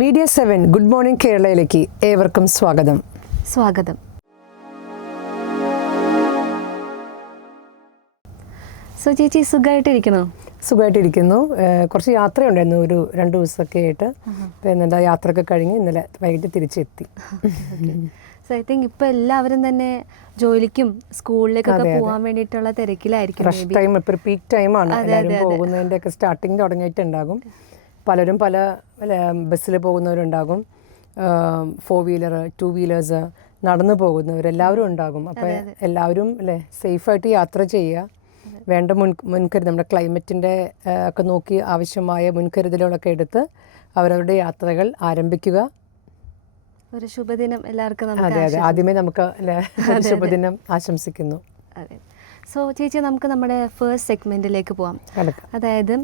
Media 7 good morning കേരളയിലേക്ക് ഏവർക്കും സ്വാഗതം. So ചേച്ചി സുഖമായിട്ടിരിക്കുന്നു. കുറച്ച് യാത്രയുണ്ടായിരുന്നു, ഒരു 2 ദിവസമൊക്കെ ആയിട്ട്. എന്താ യാത്രയൊക്കെ കഴിഞ്ഞ് ഇന്നലെ വൈകിട്ട് തിരിച്ചെത്തി. സോ ഐ തിങ്ക് ഇപ്പോൾ എല്ലാവരും തന്നെ ജോലിക്കും സ്കൂളിലേക്കൊക്കെ പോകാൻ വേണ്ടിയിട്ടുള്ള തിരക്കിലായിരിക്കും. റഷ് ടൈം ഇപ്പോൾ പീക്ക് ടൈമാണ്. എല്ലാവരും പോകുന്നതിൻ്റെ ഒക്കെ സ്റ്റാർട്ടിങ് തുടങ്ങിയിട്ടുണ്ടാകും. പലരും പല ബസ്സിൽ പോകുന്നവരുണ്ടാകും, 4 വീലർ 2 വീലേഴ്സ് നടന്നു പോകുന്നവരെല്ലാവരും ഉണ്ടാകും. അപ്പോൾ എല്ലാവരും സേഫായിട്ട് യാത്ര ചെയ്യുക, വേണ്ട മുൻകരുതൽ നമ്മുടെ ക്ലൈമറ്റിൻ്റെ ഒക്കെ നോക്കി ആവശ്യമായ മുൻകരുതലുകളൊക്കെ എടുത്ത് അവരവരുടെ യാത്രകൾ ആരംഭിക്കുക. ഒരു ശുഭദിനം എല്ലാവർക്കും. അതെ, ആദ്യമേ നമുക്ക് ശുഭദിനം ആശംസിക്കുന്നു. അതെ. സോ ചേച്ചി, നമുക്ക് നമ്മുടെ ഫസ്റ്റ് സെഗ്മെൻറ്റിലേക്ക് പോവാം. അതായത്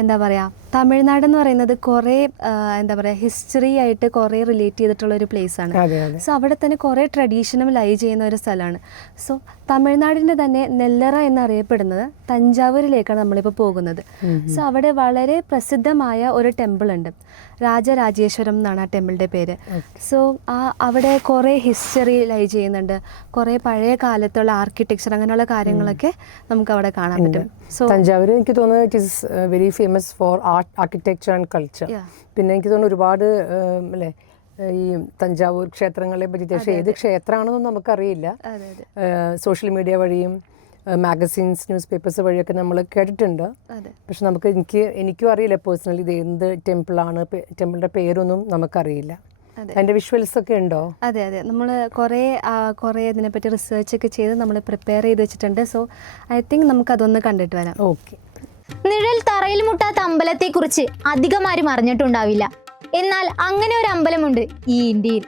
എന്താ പറയുക, തമിഴ്നാട് എന്ന് പറയുന്നത് കുറേ എന്താ പറയുക ഹിസ്റ്ററി ആയിട്ട് കുറേ റിലേറ്റ് ചെയ്തിട്ടുള്ള ഒരു പ്ലേസാണ്. സോ അവിടെ തന്നെ കുറേ ട്രഡീഷനും ലൈ ചെയ്യുന്ന ഒരു സ്ഥലമാണ്. സോ തമിഴ്നാടിൻ്റെ തന്നെ നെല്ലറ എന്നറിയപ്പെടുന്നത് തഞ്ചാവൂരിലേക്കാണ് നമ്മളിപ്പോൾ പോകുന്നത്. സോ അവിടെ വളരെ പ്രസിദ്ധമായ ഒരു ടെമ്പിൾ ഉണ്ട്, രാജരാജേശ്വരം എന്നാണ് ആ ടെമ്പിളിൻ്റെ പേര്. സോ അവിടെ കുറേ ഹിസ്റ്ററി ലൈ ചെയ്യുന്നുണ്ട്, കുറേ പഴയ കാലത്തുള്ള ആർക്കിടെക്ചർ അങ്ങനെയുള്ള കാര്യങ്ങളൊക്കെ നമുക്ക് അവിടെ കാണാൻ പറ്റും. സോ തഞ്ചാവൂർ എനിക്ക് തോന്നുന്നത് it is very famous for architecture and culture. പിന്നെ എനിക്ക് തോന്നുന്നു ഒരുപാട് ഈ തഞ്ചാവൂർ ക്ഷേത്രങ്ങളെ പറ്റി, പക്ഷേ ഏത് ക്ഷേത്രമാണെന്നൊന്നും നമുക്കറിയില്ല. സോഷ്യൽ മീഡിയ വഴിയും മാഗസീൻസ് ന്യൂസ് പേപ്പേഴ്സ് വഴിയൊക്കെ നമ്മൾ കേട്ടിട്ടുണ്ട്. പക്ഷെ എനിക്കും അറിയില്ല പേഴ്സണലി ഇത് എന്ത് ടെമ്പിളാണ്, ടെമ്പിളിൻ്റെ പേരൊന്നും നമുക്കറിയില്ല. അതിൻ്റെ വിഷ്വൽസ് ഒക്കെ ഉണ്ടോ? അതെ, നമ്മൾ കുറേ ഇതിനെപ്പറ്റി റിസർച്ച് ഒക്കെ ചെയ്ത് നമ്മൾ പ്രിപ്പയർ ചെയ്ത് വെച്ചിട്ടുണ്ട്. സോ ഐ തിങ്ക് നമുക്കതൊന്ന് കണ്ടിട്ട് വരാം. ഓക്കെ. നിഴൽ തറയിൽ മുട്ടാത്ത അമ്പലത്തെക്കുറിച്ച് അധികം ആരും അറിഞ്ഞിട്ടുണ്ടാവില്ല. എന്നാൽ അങ്ങനെ ഒരു അമ്പലമുണ്ട് ഈ ഇന്ത്യയിൽ.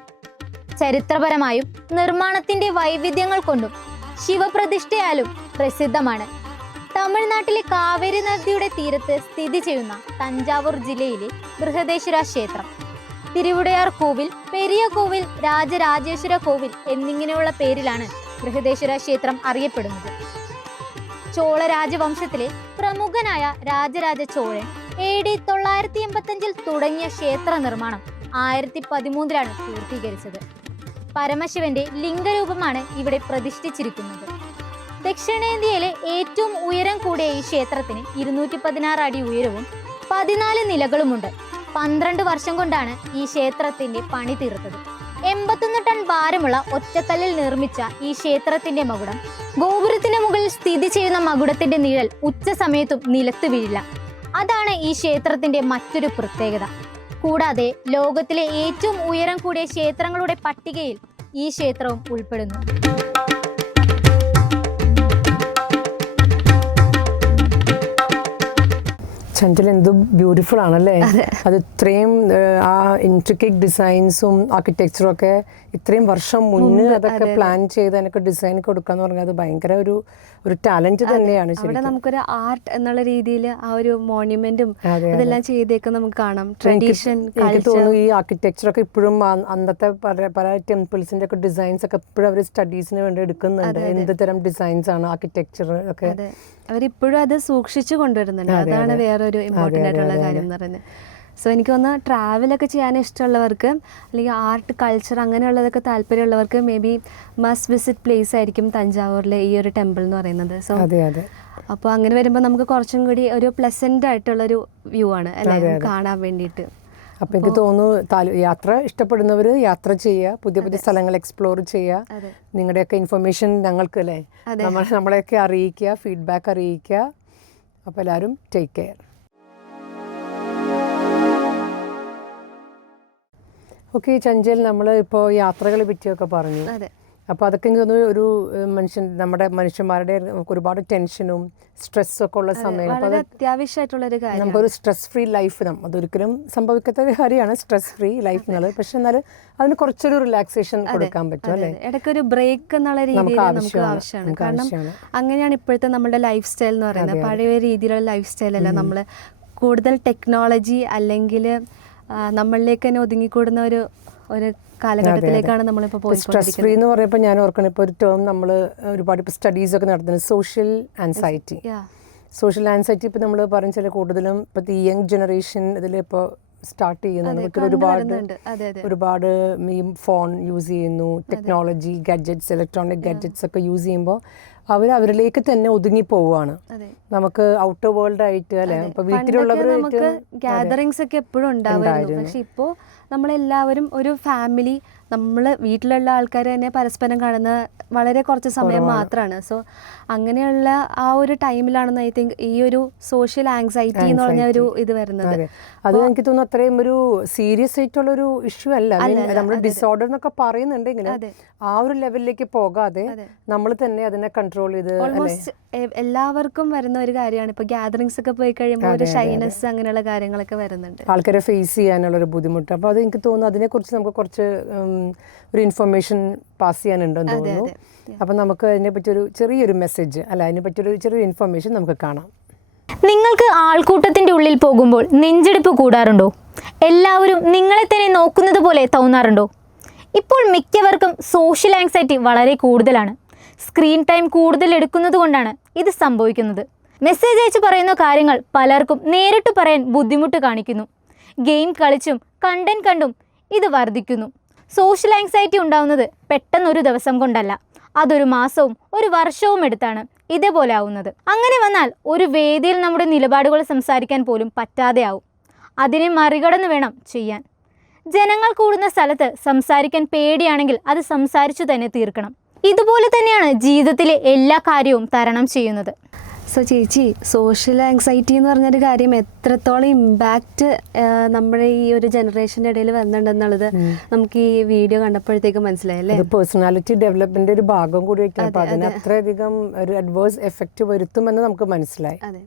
ചരിത്രപരമായും നിർമ്മാണത്തിന്റെ വൈവിധ്യങ്ങൾ കൊണ്ടും ശിവപ്രതിഷ്ഠയാലും പ്രസിദ്ധമാണ്. തമിഴ്നാട്ടിലെ കാവേരി നദിയുടെ തീരത്ത് സ്ഥിതി ചെയ്യുന്ന തഞ്ചാവൂർ ജില്ലയിലെ ബൃഹദേശ്വര ക്ഷേത്രം, തിരുവുടയാർ കോവിൽ, പെരിയ കോവിൽ, രാജരാജേശ്വര കോവിൽ എന്നിങ്ങനെയുള്ള പേരിലാണ് ബൃഹദേശ്വര ക്ഷേത്രം അറിയപ്പെടുന്നത്. ചോള രാജവംശത്തിലെ പ്രമുഖനായ രാജരാജ ചോഴൻ AD 985 തുടങ്ങിയ ക്ഷേത്ര നിർമ്മാണം 1013 പൂർത്തീകരിച്ചത്. പരമശിവന്റെ ലിംഗരൂപമാണ് ഇവിടെ പ്രതിഷ്ഠിച്ചിരിക്കുന്നത്. ദക്ഷിണേന്ത്യയിലെ ഏറ്റവും ഉയരം കൂടിയ ഈ ക്ഷേത്രത്തിന് 216 അടി ഉയരവും 14 നിലകളുമുണ്ട്. 12 വർഷം കൊണ്ടാണ് ഈ ക്ഷേത്രത്തിന്റെ പണി തീർത്തത്. 81 ടൺ ഭാരമുള്ള ഒറ്റക്കല്ലിൽ നിർമ്മിച്ച ഈ ക്ഷേത്രത്തിന്റെ മകുടം, ഗോപുരത്തിന്റെ മുകളിൽ സ്ഥിതി ചെയ്യുന്ന മകുടത്തിന്റെ നിഴൽ ഉച്ച സമയത്തും നിലത്ത് വീഴില്ല. അതാണ് ഈ ക്ഷേത്രത്തിന്റെ മറ്റൊരു പ്രത്യേകത. കൂടാതെ ലോകത്തിലെ ഏറ്റവും ഉയരം കൂടിയ ക്ഷേത്രങ്ങളുടെ പട്ടികയിൽ ഈ ക്ഷേത്രവും ഉൾപ്പെടുന്നു. ചഞ്ചൽ എന്ത് ബ്യൂട്ടിഫുൾ ആണല്ലേ. അത് ഇത്രയും ആ ഇൻട്രിക്കേറ്റ് ഡിസൈൻസും ആർക്കിടെക്ചറും ഒക്കെ ഇത്രയും വർഷം മുന്നേ അതൊക്കെ പ്ലാൻ ചെയ്ത് അതിനൊക്കെ ഡിസൈൻ കൊടുക്കാന്ന് പറഞ്ഞാൽ അത് ഭയങ്കര ഒരു ടാലന്റ് തന്നെയാണ്. അവിടെ നമുക്കൊരു ആർട്ട് എന്നുള്ള രീതിയിൽ ആ ഒരു മോണ്യുമെന്റും അതെല്ലാം ചെയ്തേക്ക് നമുക്ക് കാണാം. ട്രഡീഷൻ എനിക്ക് തോന്നുന്നു ഈ ആർക്കിടെക്ചറൊക്കെ ഇപ്പോഴും അന്നത്തെ പല ടെമ്പിൾസിന്റെ ഒക്കെ ഡിസൈൻസ് ഒക്കെ ഇപ്പോഴും അവർ സ്റ്റഡീസിന് വേണ്ടി എടുക്കുന്നുണ്ട്. എന്ത് തരം ഡിസൈൻസ് ആണ് ആർക്കിടെക്ചർ ഒക്കെ അവരിപ്പോഴും അത് സൂക്ഷിച്ചു കൊണ്ടുവരുന്നുണ്ട്. അതാണ് വേറൊരു ഇമ്പോർട്ടൻ്റ് ആയിട്ടുള്ള കാര്യം എന്ന് പറയുന്നത്. സോ എനിക്ക് തോന്നുന്നു ട്രാവലൊക്കെ ചെയ്യാൻ ഇഷ്ടമുള്ളവർക്ക് അല്ലെങ്കിൽ ആർട്ട് കൾച്ചർ അങ്ങനെയുള്ളതൊക്കെ താല്പര്യമുള്ളവർക്ക് may be must visit place ആയിരിക്കും തഞ്ചാവൂരിലെ ഈ ഒരു ടെമ്പിൾ എന്ന് പറയുന്നത്. സോ അപ്പോൾ അങ്ങനെ വരുമ്പോൾ നമുക്ക് കുറച്ചും കൂടി ഒരു പ്ലസൻ്റ് ആയിട്ടുള്ളൊരു വ്യൂ ആണ് അല്ലേ കാണാൻ വേണ്ടിയിട്ട്. അപ്പോൾ എനിക്ക് തോന്നുന്നു യാത്ര ഇഷ്ടപ്പെടുന്നവർ യാത്ര ചെയ്യുക, പുതിയ പുതിയ സ്ഥലങ്ങൾ എക്സ്പ്ലോർ ചെയ്യുക. നിങ്ങളുടെയൊക്കെ ഇൻഫർമേഷൻ ഞങ്ങൾക്ക് നമ്മളെയൊക്കെ അറിയിക്കുക, ഫീഡ്ബാക്ക് അറിയിക്കുക. അപ്പോൾ എല്ലാവരും ടേക്ക് കെയർ. ഓക്കെ ചഞ്ചൽ, നമ്മൾ ഇപ്പോൾ യാത്രകളെ പറ്റിയൊക്കെ പറഞ്ഞു. അപ്പോൾ അതൊക്കെ എനിക്ക് തോന്നുന്നു ഒരു മനുഷ്യന്മാരുടെ ഒരുപാട് ടെൻഷനും സ്ട്രെസ്സൊക്കെ ഉള്ള സമയം. അപ്പോൾ അത് അത്യാവശ്യമായിട്ടുള്ളൊരു കാര്യം. നമുക്കൊരു സ്ട്രെസ് ഫ്രീ ലൈഫ് അതൊരിക്കലും സംഭവിക്കാത്ത ഒരു കാര്യമാണ് സ്ട്രെസ് ഫ്രീ ലൈഫ് എന്നുള്ളത്. പക്ഷെ എന്നാലും അതിന് കുറച്ചൊരു റിലാക്സേഷൻ കൊടുക്കാൻ പറ്റും അല്ലേ. ഇടയ്ക്കൊരു ബ്രേക്ക് എന്നുള്ള രീതിയിൽ നമുക്ക് ആവശ്യമാണ്. കാരണം അങ്ങനെയാണ് ഇപ്പോഴത്തെ നമ്മുടെ ലൈഫ് സ്റ്റൈൽ എന്ന് പറയുന്നത്. പഴയ രീതിയിലുള്ള ലൈഫ് സ്റ്റൈലല്ല, നമ്മൾ കൂടുതൽ ടെക്നോളജി അല്ലെങ്കിൽ നമ്മളിലേക്ക് തന്നെ ഒതുങ്ങിക്കൂടുന്ന ഒരു കാലഘട്ടത്തിലേക്കാണ് നമ്മളിപ്പോൾ സ്ട്രെസ് ഫ്രീ എന്ന് പറയുമ്പോൾ ഞാൻ ഓർക്കണം, ഇപ്പോൾ ഒരു ടേം നമ്മൾ ഒരുപാട് ഇപ്പോൾ സ്റ്റഡീസൊക്കെ നടത്തുന്നത് സോഷ്യൽ ആൻസൈറ്റി. സോഷ്യൽ ആൻസൈറ്റി ഇപ്പോൾ നമ്മൾ പറഞ്ഞാൽ കൂടുതലും ഇപ്പോഴത്തെ ഈ യങ് ജനറേഷൻ ഇതിലിപ്പോൾ സ്റ്റാർട്ട് ചെയ്യുന്നത്. ഒരുപാട് ഈ ഫോൺ യൂസ് ചെയ്യുന്നു, ടെക്നോളജി ഗാഡ്ജറ്റ്സ്, ഇലക്ട്രോണിക് ഗാഡ്ജറ്റ്സ് ഒക്കെ യൂസ് ചെയ്യുമ്പോൾ അവരിലേക്ക് തന്നെ ഒതുങ്ങി പോവുകയാണ്. നമുക്ക് ഔട്ടർ വേൾഡ് ആയിട്ട് അല്ലെ, ഇപ്പൊ വീട്ടിലുള്ളവർ ഗ്യാതറിങ്സ് ഒക്കെ എപ്പോഴും ഉണ്ടായിരുന്നു. പക്ഷെ ഇപ്പോൾ നമ്മളെല്ലാവരും ഒരു ഫാമിലി, നമ്മൾ വീട്ടിലുള്ള ആൾക്കാർ തന്നെ പരസ്പരം കാണുന്ന വളരെ കുറച്ച് സമയം മാത്രമാണ്. സോ അങ്ങനെയുള്ള ആ ഒരു ടൈമിലാണെന്ന് ഐ തിങ്ക് ഈ ഒരു സോഷ്യൽ ആങ്സൈറ്റി എന്ന് പറഞ്ഞ ഒരു ഇത് വരുന്നത്. അത് എനിക്ക് തോന്നുന്നു അത്രയും ഒരു സീരിയസ് ആയിട്ടുള്ള ഒരു ഇഷ്യൂ അല്ല. നമ്മൾ ഡിസോർഡർ എന്നൊക്കെ പറയുന്നുണ്ടെങ്കിൽ ആ ഒരു ലെവലിലേക്ക് പോകാതെ നമ്മൾ തന്നെ അതിനെ കൺട്രോൾ ചെയ്ത് ഓൾമോസ്റ്റ് എല്ലാവർക്കും വരുന്ന ഒരു കാര്യമാണ്. ഇപ്പൊ ഗ്യാതറിങ്സ് ഒക്കെ പോയി കഴിയുമ്പോൾ ഒരു ഷൈനസ് അങ്ങനെയുള്ള കാര്യങ്ങളൊക്കെ വരുന്നുണ്ട്, ആൾക്കാരെ ഫേസ് ചെയ്യാനുള്ള ഒരു ബുദ്ധിമുട്ട്. അപ്പോൾ അത് എനിക്ക് തോന്നുന്നു അതിനെക്കുറിച്ച് നമുക്ക് കുറച്ച് ഒരു ഇൻഫർമേഷൻ പാസ് ചെയ്യാനുണ്ടെന്ന് തോന്നുന്നു. അപ്പം നമുക്ക് അതിനെപ്പറ്റി ഒരു ചെറിയൊരു മെസ്സേജ് അല്ല, അതിനെപ്പറ്റിയൊരു ചെറിയൊരു ഇൻഫർമേഷൻ നമുക്ക് കാണാം. നിങ്ങൾക്ക് ആൾക്കൂട്ടത്തിന്റെ ഉള്ളിൽ പോകുമ്പോൾ നെഞ്ചെടുപ്പ് കൂടാറുണ്ടോ? എല്ലാവരും നിങ്ങളെ തന്നെ നോക്കുന്നത് പോലെ തോന്നാറുണ്ടോ? ഇപ്പോൾ മിക്കവർക്കും സോഷ്യൽ ആങ്സൈറ്റി വളരെ കൂടുതലാണ്. സ്ക്രീൻ ടൈം കൂടുതൽ എടുക്കുന്നത് കൊണ്ടാണ് ഇത് സംഭവിക്കുന്നത്. മെസ്സേജ് അയച്ച് പറയുന്ന കാര്യങ്ങൾ പലർക്കും നേരിട്ട് പറയാൻ ബുദ്ധിമുട്ട് കാണിക്കുന്നു. ഗെയിം കളിച്ചും കണ്ടന്റ് കണ്ടും ഇത് വർദ്ധിക്കുന്നു. സോഷ്യൽ ആങ്സൈറ്റി ഉണ്ടാവുന്നത് പെട്ടെന്നൊരു ദിവസം കൊണ്ടല്ല, അതൊരു മാസവും ഒരു വർഷവും എടുത്താണ് ഇതേപോലെ ആവുന്നത്. അങ്ങനെ വന്നാൽ ഒരു വേദിയിൽ നമ്മുടെ നിലപാടുകൾ സംസാരിക്കാൻ പോലും പറ്റാതെയാവും. അതിനെ മറികടന്ന് വേണം ചെയ്യാൻ. ജനങ്ങൾ കൂടുന്ന സ്ഥലത്ത് സംസാരിക്കാൻ പേടിയാണെങ്കിൽ അത് സംസാരിച്ചു തന്നെ തീർക്കണം. ഇതുപോലെ തന്നെയാണ് ജീവിതത്തിലെ എല്ലാ കാര്യവും തരണം ചെയ്യുന്നത്. സോ ചേച്ചി, സോഷ്യൽ ആങ്സൈറ്റി എന്ന് പറഞ്ഞൊരു കാര്യം എത്രത്തോളം ഇമ്പാക്റ്റ് നമ്മുടെ ഈ ഒരു ജനറേഷൻ്റെ ഇടയിൽ വരുന്നുണ്ടെന്നുള്ളത് നമുക്ക് ഈ വീഡിയോ കണ്ടപ്പോഴത്തേക്ക് മനസ്സിലായല്ലേ. പേഴ്സണാലിറ്റി ഡെവലപ്മെന്റ് ഒരു ഭാഗം കൂടി അപ്പോൾ അതിന് അത്രയധികം ഒരു അഡ്വേഴ്സ് എഫക്റ്റ് വരുത്തുമെന്ന് നമുക്ക് മനസ്സിലായി. അതെ.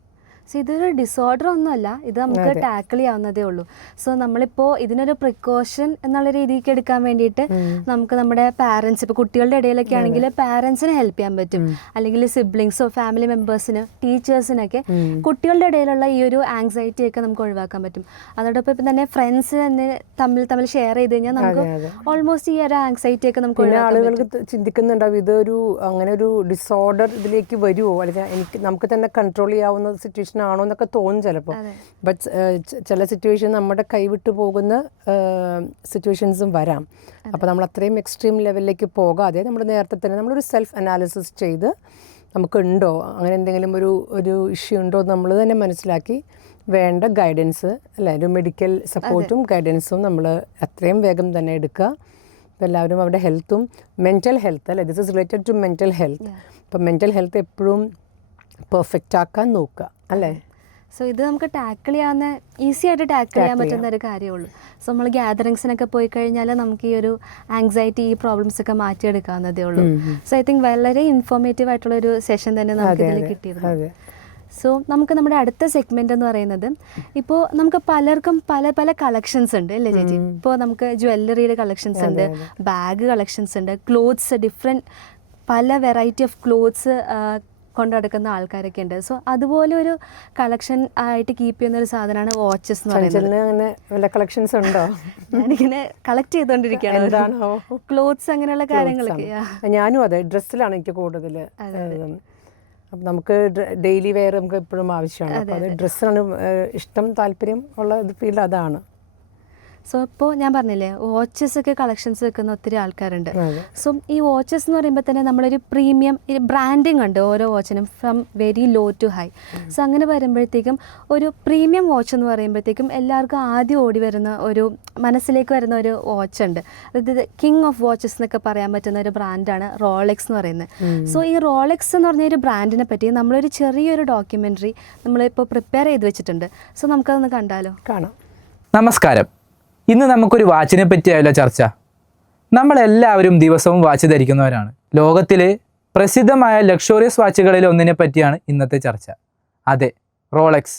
സോ ഇതൊരു ഡിസോർഡർ ഒന്നുമല്ല, ഇത് നമുക്ക് ടാക്കിൾ ചെയ്യാവുന്നതേ ഉള്ളൂ. സോ നമ്മളിപ്പോൾ ഇതിനൊരു പ്രിക്കോഷൻ എന്നുള്ള രീതിക്ക് എടുക്കാൻ വേണ്ടിയിട്ട് നമുക്ക് നമ്മുടെ പാരൻസ്, ഇപ്പോൾ കുട്ടികളുടെ ഇടയിലൊക്കെ ആണെങ്കിൽ പാരൻസിനെ ഹെൽപ്പ് ചെയ്യാൻ പറ്റും, അല്ലെങ്കിൽ സിബ്ലിങ്സോ ഫാമിലി മെമ്പേഴ്സിന്, ടീച്ചേഴ്സിനൊക്കെ കുട്ടികളുടെ ഇടയിലുള്ള ഈ ഒരു ആങ്സൈറ്റി ഒക്കെ നമുക്ക് ഒഴിവാക്കാൻ പറ്റും. അതോടൊപ്പം ഇപ്പം തന്നെ ഫ്രണ്ട്സ് തന്നെ തമ്മിൽ ഷെയർ ചെയ്ത് കഴിഞ്ഞാൽ നമുക്ക് ഓൾമോസ്റ്റ് ഈ ഒരു ആങ്സൈറ്റി ഒക്കെ നമുക്ക് ആളുകൾക്ക് ചിന്തിക്കുന്നുണ്ടാവും ഇതൊരു അങ്ങനെ ഒരു ഡിസോർഡർ ഇതിലേക്ക് വരുമോ, അല്ലെങ്കിൽ നമുക്ക് തന്നെ കൺട്രോൾ ചെയ്യാവുന്ന സിറ്റുവേഷൻ ആണോ എന്നൊക്കെ തോന്നും ചിലപ്പോൾ. ബട്ട് ചില സിറ്റുവേഷൻ നമ്മുടെ കൈവിട്ടു പോകുന്ന സിറ്റുവേഷൻസും വരാം. അപ്പോൾ നമ്മൾ അത്രയും എക്സ്ട്രീം ലെവലിലേക്ക് പോകാതെ നമ്മൾ നേരത്തെ തന്നെ നമ്മളൊരു സെൽഫ് അനാലിസിസ് ചെയ്ത് നമുക്കുണ്ടോ അങ്ങനെ എന്തെങ്കിലും ഒരു ഇഷ്യൂ ഉണ്ടോ എന്ന് നമ്മൾ തന്നെ മനസ്സിലാക്കി വേണ്ട ഗൈഡൻസ് അല്ലേ, ഒരു മെഡിക്കൽ സപ്പോർട്ടും ഗൈഡൻസും നമ്മൾ എത്രയും വേഗം തന്നെ എടുക്കുക. അപ്പോൾ എല്ലാവരും അവരുടെ ഹെൽത്തും മെൻ്റൽ ഹെൽത്ത് അല്ലേ, this is related to mental health. അപ്പോൾ മെൻ്റൽ ഹെൽത്ത് എപ്പോഴും പെർഫെക്റ്റ് ആക്കാൻ നോക്കുക അല്ലേ. സോ ഇത് നമുക്ക് ടാക്കിൾ ചെയ്യാവുന്ന, ഈസി ആയിട്ട് ടാക്കിൾ ചെയ്യാൻ പറ്റുന്ന ഒരു കാര്യമുള്ളൂ. സോ നമ്മൾ ഗ്യാതറിങ്സിനൊക്കെ പോയി കഴിഞ്ഞാൽ നമുക്ക് ഈ ഒരു ആങ്സൈറ്റി, ഈ പ്രോബ്ലംസ് ഒക്കെ മാറ്റിയെടുക്കാവുന്നതേ ഉള്ളൂ. സോ ഐ തിങ്ക് വളരെ ഇൻഫോർമേറ്റീവ് ആയിട്ടുള്ളൊരു സെഷൻ തന്നെ നമുക്ക് ഇതിൽ കിട്ടിയിരുന്നു. സോ നമുക്ക് നമ്മുടെ അടുത്ത സെഗ്മെന്റ് എന്ന് പറയുന്നത്, ഇപ്പോൾ നമുക്ക് പലർക്കും പല പല കളക്ഷൻസ് ഉണ്ട് അല്ലേ ചേച്ചി. ഇപ്പോൾ നമുക്ക് ജ്വല്ലറിയുടെ കളക്ഷൻസ് ഉണ്ട്, ബാഗ് കളക്ഷൻസ് ഉണ്ട്, ക്ലോത്ത്സ്, ഡിഫറെൻറ്റ് പല വെറൈറ്റി ഓഫ് ക്ലോത്ത്സ് കൊണ്ട് നടക്കുന്ന ആൾക്കാരൊക്കെ ഉണ്ട്. സോ അതുപോലെ ഒരു കളക്ഷൻ ആയിട്ട് കീപ്പ് ചെയ്യുന്ന ഒരു സാധനമാണ് വാച്ചസ് എന്ന് പറയുന്നത്. കളക്ഷൻസ് ഉണ്ടോ? ഞാനിങ്ങനെ കളക്ട് ചെയ്തുകൊണ്ടിരിക്കുകയാണ് ക്ലോത്ത്സ് അങ്ങനെയുള്ള കാര്യങ്ങളൊക്കെ. ഞാനും അതെ, ഡ്രസ്സിലാണ് എനിക്ക് കൂടുതൽ. അപ്പം നമുക്ക് ഡെയിലി വെയർ നമുക്ക് എപ്പോഴും ആവശ്യമാണ്. അപ്പോൾ അത് ഡ്രസ്സാണ് ഇഷ്ടം, താല്പര്യം ഉള്ള ഫീൽഡ് അതാണ്. സോ ഇപ്പോൾ ഞാൻ പറഞ്ഞില്ലേ, വാച്ചസ് ഒക്കെ കളക്ഷൻസ് വെക്കുന്ന ഒത്തിരി ആൾക്കാരുണ്ട്. സോ ഈ വാച്ചസ് എന്ന് പറയുമ്പോൾ തന്നെ നമ്മളൊരു പ്രീമിയം ബ്രാൻഡിങ് ഉണ്ട് ഓരോ വാച്ചിനും, from very low to high. So അങ്ങനെ വരുമ്പോഴത്തേക്കും ഒരു പ്രീമിയം വാച്ച് എന്ന് പറയുമ്പോഴത്തേക്കും എല്ലാവർക്കും ആദ്യം ഓടി വരുന്ന ഒരു മനസ്സിലേക്ക് വരുന്ന ഒരു വാച്ച് ഉണ്ട്. അതായത് കിങ് ഓഫ് വാച്ചസ് എന്നൊക്കെ പറയാൻ പറ്റുന്ന ഒരു ബ്രാൻഡാണ് റോളെക്സ് എന്ന് പറയുന്നത്. സോ ഈ റോളെക്സ് എന്ന് പറഞ്ഞ ഒരു ബ്രാൻഡിനെ പറ്റി നമ്മളൊരു ചെറിയൊരു ഡോക്യുമെൻ്ററി നമ്മളിപ്പോൾ പ്രിപ്പയർ ചെയ്ത് വെച്ചിട്ടുണ്ട്. സോ നമുക്കതൊന്ന് കണ്ടാലോ? കാണാം. നമസ്കാരം. ഇന്ന് നമുക്കൊരു വാച്ചിനെ പറ്റിയായല്ലോ ചർച്ച. നമ്മളെല്ലാവരും ദിവസവും വാച്ച് ധരിക്കുന്നവരാണ്. ലോകത്തിലെ പ്രസിദ്ധമായ ലക്ഷറിയസ് വാച്ചുകളിൽ ഒന്നിനെ പറ്റിയാണ് ഇന്നത്തെ ചർച്ച. അതെ, റോളെക്സ്.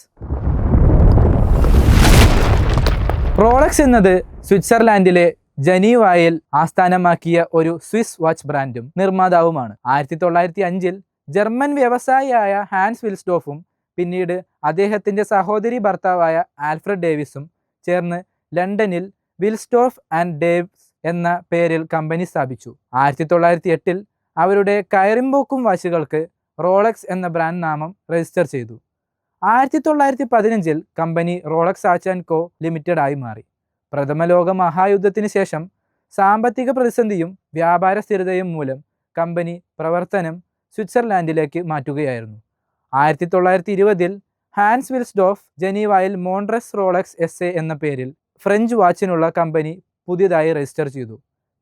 റോളെക്സ് എന്നത് സ്വിറ്റ്സർലാൻഡിലെ ജനീവയിൽ ആസ്ഥാനമാക്കിയ ഒരു സ്വിസ് വാച്ച് ബ്രാൻഡും നിർമ്മാതാവുമാണ്. 1905 ജർമ്മൻ വ്യവസായിയായ ഹാൻസ് വിൽസ്റ്റോഫും പിന്നീട് അദ്ദേഹത്തിൻ്റെ സഹോദരി ഭർത്താവായ ആൽഫ്രഡ് ഡേവിസും ചേർന്ന് ലണ്ടനിൽ വിൽസ്റ്റോഫ് ആൻഡ് ഡേവ്സ് എന്ന പേരിൽ കമ്പനി സ്ഥാപിച്ചു. 1908 അവരുടെ കയറിമ്പോക്കും വാച്ചുകൾക്ക് റോളെക്സ് എന്ന ബ്രാൻഡ് നാമം രജിസ്റ്റർ ചെയ്തു. 1915 company Rolex watch and co limited ആയി മാറി. പ്രഥമ ലോക മഹായുദ്ധത്തിന് ശേഷം സാമ്പത്തിക പ്രതിസന്ധിയും വ്യാപാര സ്ഥിരതയും മൂലം കമ്പനി പ്രവർത്തനം സ്വിറ്റ്സർലാൻഡിലേക്ക് മാറ്റുകയായിരുന്നു. 1920 ഹാൻസ് വിൽസ്ഡോഫ് ജനീവയിൽ മോൺട്രസ് റോളക്സ് SA എന്ന പേരിൽ ഫ്രഞ്ച് വാച്ചിനുള്ള കമ്പനി പുതിയതായി രജിസ്റ്റർ ചെയ്തു.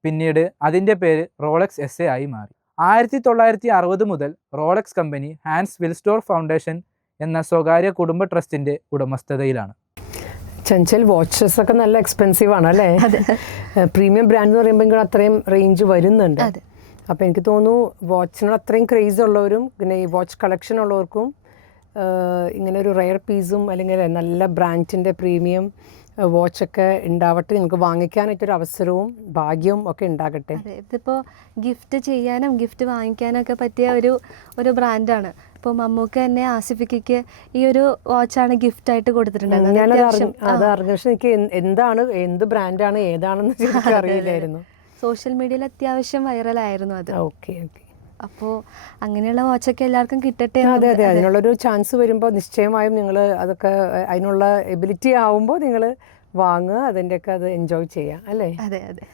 പിന്നീട് അതിൻ്റെ പേര് റോളക്സ് SA ആയി മാറി. 1960 മുതൽ റോളക്സ് കമ്പനി ഹാൻസ് വിൽസ്ഡോഫ് ഫൗണ്ടേഷൻ എന്ന സ്വകാര്യ കുടുംബ ട്രസ്റ്റിൻ്റെ ഉടമസ്ഥതയിലാണ്. ചഞ്ചൽ, വാച്ചസ് ഒക്കെ നല്ല എക്സ്പെൻസീവ് ആണ് അല്ലേ? പ്രീമിയം ബ്രാൻഡ് എന്ന് പറയുമ്പോൾ അത്രയും റേഞ്ച് വരുന്നുണ്ട്. അപ്പോൾ എനിക്ക് തോന്നുന്നു വാച്ചിനോട് അത്രയും ക്രേസ് ഉള്ളവരും പിന്നെ ഈ വാച്ച് കളക്ഷൻ ഉള്ളവർക്കും ഇങ്ങനെ ഒരു റെയർ പീസും അല്ലെങ്കിൽ നല്ല ബ്രാൻഡിൻ്റെ പ്രീമിയം വാച്ചൊക്കെ ഉണ്ടാവട്ടെ, നിങ്ങൾക്ക് വാങ്ങിക്കാനായിട്ടൊരു അവസരവും ഭാഗ്യവും ഒക്കെ ഉണ്ടാകട്ടെ. ഇതിപ്പോൾ ഗിഫ്റ്റ് ചെയ്യാനും ഗിഫ്റ്റ് വാങ്ങിക്കാനും ഒക്കെ പറ്റിയ ഒരു ബ്രാൻഡാണ്. ഇപ്പോൾ മമ്മൂക്ക തന്നെ ആസിഫിക്ക് ഈ ഒരു വാച്ചാണ് ഗിഫ്റ്റായിട്ട് കൊടുത്തിട്ടുണ്ടായിരുന്നത്. അത് അറിഞ്ഞ പക്ഷേ എനിക്ക് എന്ത് ബ്രാൻഡാണ് ഏതാണെന്ന് എനിക്ക് അറിയില്ലായിരുന്നു. സോഷ്യൽ മീഡിയയിൽ അത്യാവശ്യം വൈറലായിരുന്നു അത്. Okay okay. അപ്പോൾ അങ്ങനെയുള്ള വാച്ചൊക്കെ എല്ലാവർക്കും കിട്ടട്ടെ. അതെ അതെ, അതിനുള്ളൊരു ചാൻസ് വരുമ്പോൾ നിശ്ചയമായും നിങ്ങൾ അതൊക്കെ അതിനുള്ള എബിലിറ്റി ആവുമ്പോൾ നിങ്ങൾ വാങ്ങുക, അതിൻ്റെയൊക്കെ അത് എൻജോയ് ചെയ്യാം അല്ലേ? അതെ അതെ.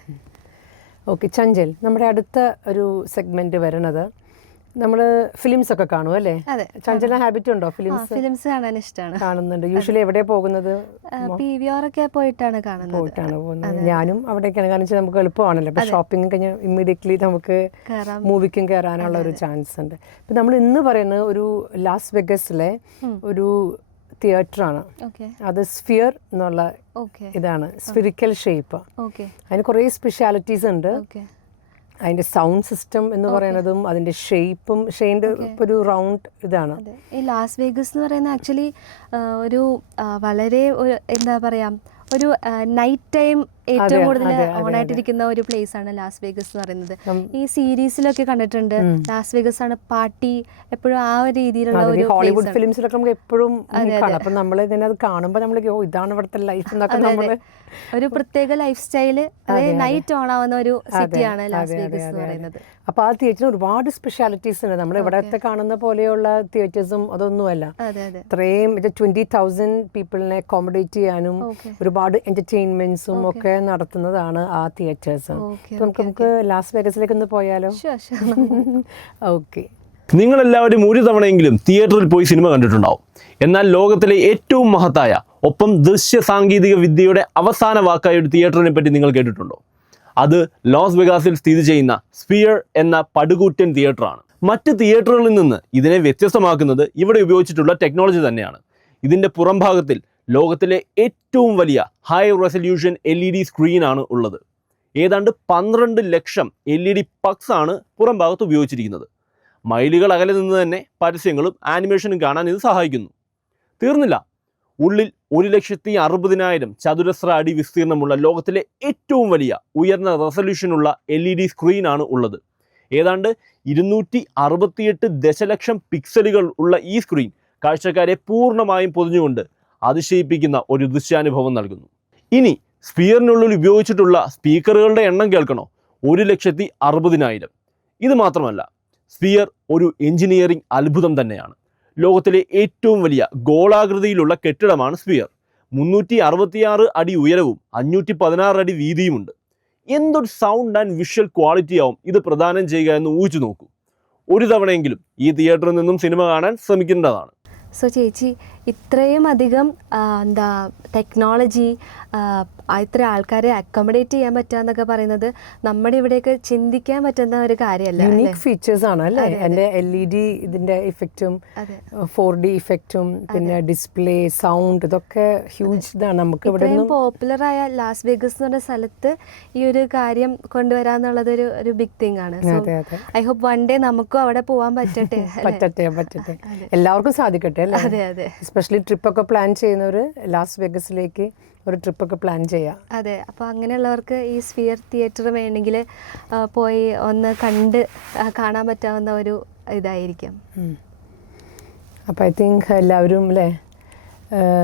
ഓക്കെ ചഞ്ചൽ, നമ്മുടെ അടുത്ത ഒരു സെഗ്മെൻറ്റ് വരണത് നമ്മൾ ഫിലിംസ് ഒക്കെ കാണും അല്ലേ? ചഞ്ചലിന് ഹാബിറ്റ് ഉണ്ടോ ഫിലിംസ് കാണാൻ ഇഷ്ടമാണ്? കാണുന്നുണ്ട്. യൂഷ്വലി എവിടെയാണ് പോകുന്നത്? PVR ഒക്കെ പോയിട്ടാണ് പോകുന്നത്. ഞാനും അവിടേക്കാണ്. കാരണം വെച്ചാൽ നമുക്ക് എളുപ്പമാണല്ലോ. ഇപ്പോൾ ഷോപ്പിംഗ് കഴിഞ്ഞാൽ ഇമ്മീഡിയറ്റ്ലി നമുക്ക് മൂവിക്കും കയറാനുള്ള ഒരു ചാൻസ് ഉണ്ട്. ഇപ്പം നമ്മൾ ഇന്ന് പറയുന്നത് ഒരു ലാസ് വെഗസിലെ ഒരു തിയേറ്ററാണ്. അത് സ്ഫിയർ എന്നുള്ള ഇതാണ്, സ്ഫിറിക്കൽ ഷേപ്പ്. അതിന് കുറേ സ്പെഷ്യാലിറ്റീസ് ഉണ്ട്. അതിൻ്റെ സൗണ്ട് സിസ്റ്റം എന്ന് പറയുന്നതും അതിൻ്റെ ഷേപ്പും ഒരു റൗണ്ട് ഇതാണ്. ഈ ലാസ് വേഗസ് എന്ന് പറയുന്നത് ആക്ച്വലി ഒരു വളരെ എന്താ പറയുക, ഒരു നൈറ്റ് ടൈം ഏറ്റവും കൂടുതൽ ഓണായിട്ടിരിക്കുന്ന ഒരു പ്ലേസ് ആണ് ലാസ് വേഗസ് എന്ന് പറയുന്നത്. ഈ സീരീസിലൊക്കെ കണ്ടിട്ടുണ്ട്, ലാസ് വേഗസ് ആണ് പാർട്ടി എപ്പോഴും ആ ഒരു രീതിയിലുള്ള ഒരു ഹോളിവുഡ് ഫിലിംസിലൊക്കെ നമുക്ക് എപ്പോഴും കാണാം. അപ്പം നമ്മൾ ഇങ്ങനെ അത് കാണുമ്പോൾ നമ്മൾ ഇതാണ് ഇവിടുത്തെ ലൈഫ് എന്നൊക്കെ നമ്മൾ ഒരു പ്രത്യേക ലൈഫ് സ്റ്റൈല്, അതായത് നൈറ്റ് ഓൺ ആവുന്ന ഒരു സിറ്റിയാണ് ലാസ് വേഗസ് എന്ന് പറയുന്നത്. അപ്പോൾ ആ തിയേറ്ററിന് ഒരുപാട് സ്പെഷ്യാലിറ്റീസ് ഉണ്ട്. നമ്മൾ ഇവിടത്തെ കാണുന്ന പോലെയുള്ള തിയേറ്റേഴ്സും അതൊന്നുമല്ല. ഇത്രയും 20,000 പീപ്പിളിനെ അക്കോമഡേറ്റ് ചെയ്യാനും ഒരുപാട് എന്റർടൈൻമെന്റ്സും ഒക്കെ നടത്തുന്നതാണ് ആ തിയേറ്റേഴ്സ്. നമുക്ക് ലാസ് വേഗസിലേക്ക് ഒന്ന് പോയാലോ? ഓക്കെ. നിങ്ങളെല്ലാവരും ഒരു തവണയെങ്കിലും തിയേറ്ററിൽ പോയി സിനിമ കണ്ടിട്ടുണ്ടാവും. എന്നാൽ ലോകത്തിലെ ഏറ്റവും മഹത്തായ ഒപ്പം ദൃശ്യ സാങ്കേതിക വിദ്യയുടെ അവസാന വാക്കായ ഒരു തിയേറ്ററിനെ പറ്റി നിങ്ങൾ കേട്ടിട്ടുണ്ടോ? അത് ലോസ് വെഗാസിൽ സ്ഥിതി ചെയ്യുന്ന സ്ഫിയർ എന്ന പടുകൂറ്റൻ തിയേറ്ററാണ്. മറ്റ് തിയേറ്ററുകളിൽ നിന്ന് ഇതിനെ വ്യത്യസ്തമാക്കുന്നത് ഇവിടെ ഉപയോഗിച്ചിട്ടുള്ള ടെക്നോളജി തന്നെയാണ്. ഇതിൻ്റെ പുറം ഭാഗത്തിൽ ലോകത്തിലെ ഏറ്റവും വലിയ ഹൈ റെസൊല്യൂഷൻ LED സ്ക്രീനാണ് ഉള്ളത്. ഏതാണ്ട് 12 ലക്ഷം LED പക്സ് ആണ് പുറം ഭാഗത്ത് ഉപയോഗിച്ചിരിക്കുന്നത്. മൈലുകൾ അകലെ നിന്ന് തന്നെ പരസ്യങ്ങളും ആനിമേഷനും കാണാൻ ഇത് സഹായിക്കുന്നു. തീർന്നില്ല, ഉള്ളിൽ 1,60,000 ചതുരശ്ര അടി വിസ്തീർണമുള്ള ലോകത്തിലെ ഏറ്റവും വലിയ ഉയർന്ന റെസൊല്യൂഷനുള്ള LED സ്ക്രീനാണ് ഉള്ളത്. ഏതാണ്ട് 268 ദശലക്ഷം പിക്സലുകൾ ഉള്ള ഈ സ്ക്രീൻ കാഴ്ചക്കാരെ പൂർണ്ണമായും പൊതിഞ്ഞുകൊണ്ട് അതിശയിപ്പിക്കുന്ന ഒരു ദൃശ്യാനുഭവം നൽകുന്നു. ഇനി സ്പീക്കറിനുള്ളിൽ ഉപയോഗിച്ചിട്ടുള്ള സ്പീക്കറുകളുടെ എണ്ണം കേൾക്കണോ? 1,60,000. ഇത് മാത്രമല്ല, സ്ഫിയർ ഒരു എഞ്ചിനീയറിംഗ് അത്ഭുതം തന്നെയാണ്. ലോകത്തിലെ ഏറ്റവും വലിയ ഗോളാകൃതിയിലുള്ള കെട്ടിടമാണ് സ്ഫിയർ. 366 അടി ഉയരവും 516 അടി വീതിയുമുണ്ട്. എന്തൊരു സൗണ്ട് ആൻഡ് വിഷ്വൽ ക്വാളിറ്റി ആവും ഇത് പ്രദാനം ചെയ്യുക എന്ന് ഊഹിച്ചു നോക്കൂ. ഒരു തവണയെങ്കിലും ഈ തിയേറ്ററിൽ നിന്നും സിനിമ കാണാൻ ശ്രമിക്കേണ്ടതാണ്. സോ ചേച്ചി, ഇത്രയും അധികം ടെക്നോളജി ഇത്ര ആൾക്കാരെ അക്കോമഡേറ്റ് ചെയ്യാൻ പറ്റുക എന്നൊക്കെ പറയുന്നത് നമ്മുടെ ഇവിടെയൊക്കെ ചിന്തിക്കാൻ പറ്റുന്ന ഒരു കാര്യമല്ല. യുണീക് ഫീച്ചേഴ്സ് ആണ് അല്ലേ? എൻ്റെ LED ഇതിൻ്റെ ഇഫക്റ്റും 4D ഇഫക്റ്റും പിന്നെ ഡിസ്പ്ലേ സൗണ്ട് ഇതൊക്കെ ഹ്യൂജ് ഇതാണ്. നമുക്ക് ഇവിടെ പോപ്പുലറായ ലാസ് വേഗസ് എന്ന് പറഞ്ഞ സ്ഥലത്ത് ഈ ഒരു കാര്യം കൊണ്ടുവരാന്നുള്ളത് ഒരു ബിഗ് തിങ് ആണ്. ഐ ഹോപ്പ് വൺ ഡേ നമുക്കും അവിടെ പോകാൻ പറ്റട്ടെ. പറ്റട്ടെ എല്ലാവർക്കും സാധിക്കട്ടെ അല്ലേ? അതെ അതെ. എസ്പെഷ്യലി ട്രിപ്പൊക്കെ പ്ലാൻ ചെയ്യുന്നവർ ലാസ് വെഗസിലേക്ക് ഒരു ട്രിപ്പൊക്കെ പ്ലാൻ ചെയ്യാം. അതെ, അപ്പോൾ അങ്ങനെയുള്ളവർക്ക് ഈ സ്ഫിയർ തിയേറ്റർ വേണമെങ്കിൽ പോയി ഒന്ന് കണ്ട് കാണാൻ പറ്റാവുന്ന ഒരു ഇതായിരിക്കും. അപ്പോൾ ഐ തിങ്ക് എല്ലാവരും അല്ലേ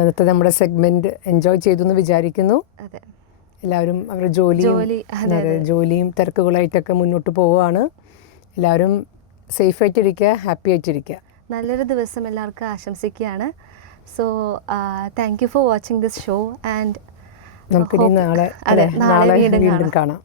ഇന്നത്തെ നമ്മുടെ സെഗ്മെൻറ്റ് എൻജോയ് ചെയ്തു എന്ന് വിചാരിക്കുന്നു. അതെ, എല്ലാവരും അവരുടെ ജോലിയും തിരക്കുകളായിട്ടൊക്കെ മുന്നോട്ട് പോവുകയാണ്. എല്ലാവരും സേഫായിട്ടിരിക്കുക, ഹാപ്പി ആയിട്ടിരിക്കുക. നല്ലൊരു ദിവസം എല്ലാവർക്കും ആശംസിക്കുകയാണ്. So thank you for watching this show and നമുക്കിനി നാളെ നാളെ വീണ്ടും വീണ്ടും കാണാം.